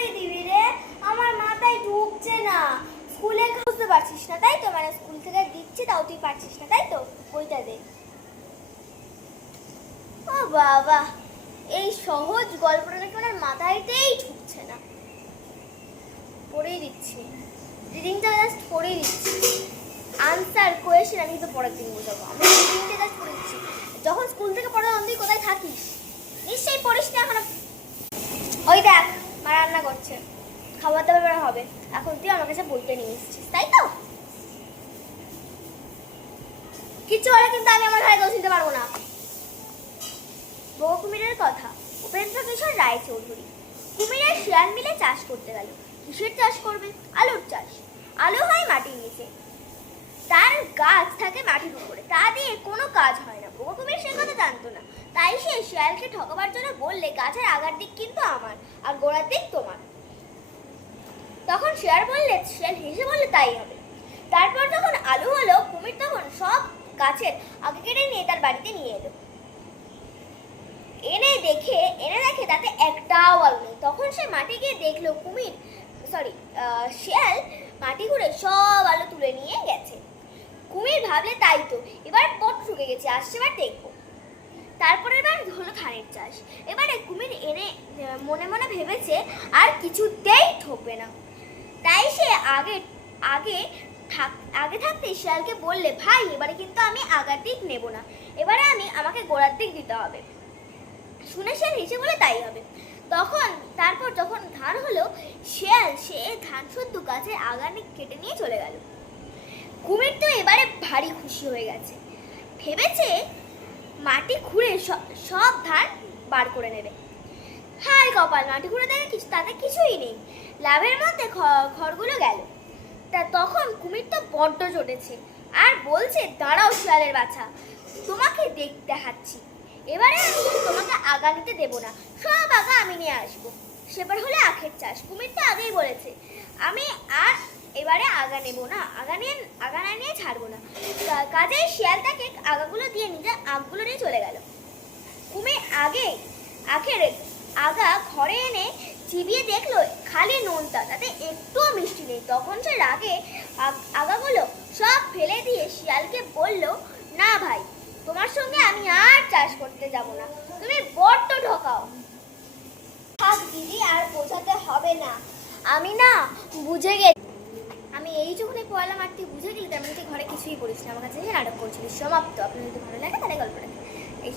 পড়িয়ে দিবি রে? আমার মাথায় ঢুকছে না। স্কুলে বুঝতে পারছিস না তাই তো? মানে স্কুল থেকে দিচ্ছি তাও তুই পারছিস না তাই তো? বইটা দে। ও বাবা, এই সহজ গল্পটা নাকি আমার মাথায়তেই ঢুকছে না। পড়েই দিচ্ছি, রিডিংটা জাস্ট পড়েই দিচ্ছি। আনসার কোয়েশ্চেন আমি তো পরের দিন বোঝাবো। আমি রিডিংটা জাস্ট পড়ে দিচ্ছি। যখন স্কুল থেকে পড়া তুই কোথায় থাকিস? নিশ্চয়ই পড়িস না এখন। ওই দেখ, মা রান্না করছে, খাবার দাবার হবে। এখন তুই আমার কাছে বইটা নিয়ে এসেছিস তাই তো? কিচ্ছু বলে কিন্তু আমি আমার ঘরে দোষ দিতে পারবো না। বউ কুমিরের কথা। উপেন্দ্র কিশোর রায়চৌধুরী। কুমির আর শিয়াল মিলে চাষ করতে গেল। কিসের চাষ করবে? আলুর চাষ। আলু হয় মাটির নিচে, তার গাছ থাকে মাটির উপরে, তা দিয়ে কোনো কাজ হয় না। বউ কুমির সে কথা জানতো না, তাই সে শিয়ালকে ঠকাবার জন্য বললে গাছের আগার দিক কিন্তু আমার আর গোড়ার দিক তোমার। তখন শিয়াল হেসে বললে তাই হবে। তারপর যখন আলু হলো, কুমির তখন সব গাছের আগে কেটে নিয়ে তার বাড়িতে নিয়ে এলো। এনে দেখে তাতে একটাও আলু নেই। তখন সে মাটি গিয়ে দেখলো শিয়াল মাটি ঘুরে সব আলু তুলে নিয়ে গেছে। কুমির ভাবলে তাই তো, এবার পট ঠুকে গেছে, আসছে এবার দেখবো। তারপরে এবার হলো ধানের চাষ। এবারে কুমির মনে মনে ভেবেছে আর কিছুতেই ঠকবে না। তাই সে আগে থাকতে শিয়ালকে বললে, ভাই এবারে কিন্তু আমি আগার দিক নেব না, এবারে আমাকে গোড়ার দিক দিতে হবে। শুনে শিয়াল হেসে বলে তাই হবে। তারপর যখন ধান হলো, সে ধান শুদ্ধ গাছের আগার দিক কেটে নিয়ে চলে গেল। কুমির তো এবারে ভারী খুশি হয়ে গেছে, ভেবেছে মাটি খুঁড়ে সব ধান বার করে নেবে। হায় কপাল, মাটি খুঁড়ে তাতে কিছুই নেই। লাভের মধ্যে খড়গুলো গেল। তখন কুমির তো বড্ড চটেছে আর বলছে, দাঁড়াও শিয়ালের বাছা, তোমাকে দেখাচ্ছি। এবারে আমি তোমাকে আগা নিতে দেবো না, সব আগা আমি নিয়ে আসবো। সেবার হলে আখের চাষ। কুমির তো আগেই বলেছে, আমি আর এবারে আগা নেব না, আগা না নিয়ে ছাড়বো না। কাজেই শিয়াল তাকে আগাগুলো দিয়ে নিজের আখগুলো নিয়ে চলে গেল। কুমির আখের আগা ঘরে এনে চিবিয়ে দেখলো খালি নোনতা, তাতে একটুও মিষ্টি নেই। তখন সে রাগে আগাগুলো সব ফেলে দিয়ে শিয়ালকে বলল, না ভাই, তোমার সঙ্গে আমি আর চাষ করতে যাব না, তুমি বড্ড ঠকাও। থাক দিদি, আর বোঝাতে হবে না, আমি না বুঝে গেছি। আমি এইটুকুনি পয়লা মারতে বুঝে গেলে তার মানে ঘরে কিছুই বলিস না, আমার কাছে নাটক করছিলিস। সমাপ্ত। আপনার যদি ভালো লাগে তাহলে গল্পটা এই